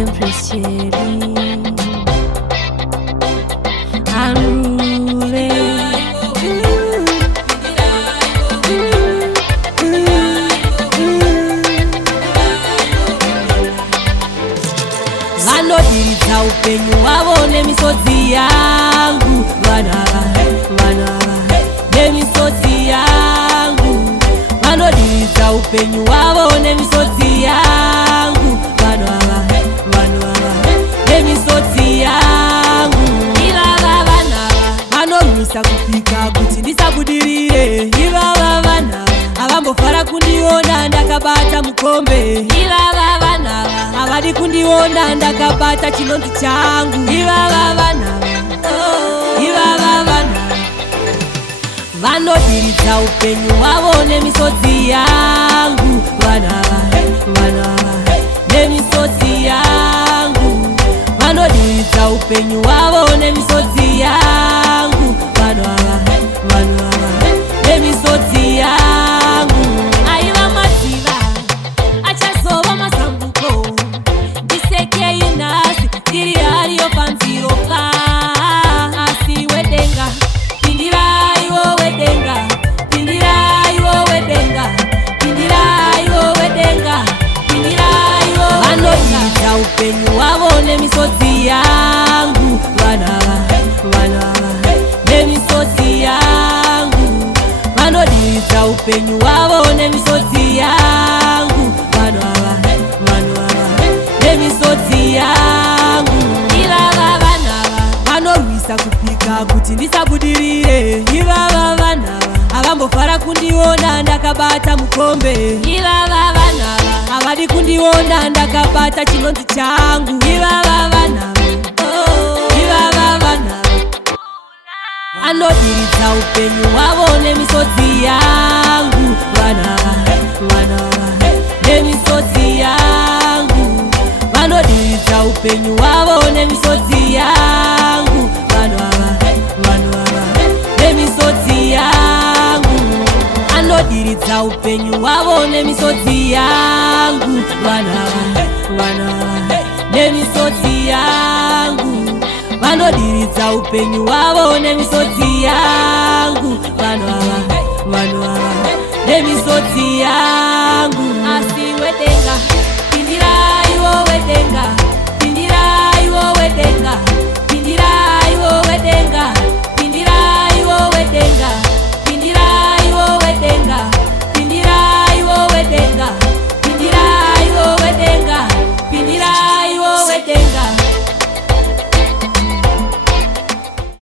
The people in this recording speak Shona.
Empress Cherry Unruly. Vanodiridza upenyu wavo nemisodzi yangu, vana nemisodzi yangu. Vanodiridza upenyu wavo nemisodzi yangu, vana nemisodzi yangu. Ivava vana vanomisa kupika kuti ndisabudirire. Ivava vana avambofara kundiona ndakabata mukombe. Ivava vana avadi kundiona ndakabata chinonzi changu. Ivava vana ivava vana vanodiridza upenyu wavo nemisodzi yangu, vana nemisodzi yangu. Vanodiridza upenyu wavo nemisodzi yangu, vana nemisodzi yangu. Aiva madziva achazova masambuko, ndisekei nhasi ndiri hariyo panziro pa asi wedenga. Pindiraiwo wedenga, pindiraiwo wedenga, pindiraiwo wedenga, pindiraiwo. Vanodiridza upenyu wavo nemisodzi yangu, vana nemisodzi yangu. Vanodiridza upenyu wavo nemisodzi yangu, vana nemisodzi yangu. Ivava vana vanorwisa kupika kuti ndisabudirire. Ivava vana avambofara kundiona ndakabata mukombe. Ivava vana avadi kundiona ndakabata chinonzi changu. Ivava vana ivava vana vanodiridza upenyu wavo nemisodzi yangu, vana nemisodzi yangu. Vanodiridza upenyu wavo nemisodzi yangu, vana nemisodzi yangu. Vanodiridza upenyu wavo nemisodzi yangu, vana nemisodzi yangu. Vanodiridza upenyu wavo nemisodzi yangu, vana nemisodzi yangu. Asi wedenga, pindiraiwo wedenga, pindiraiwo wedenga.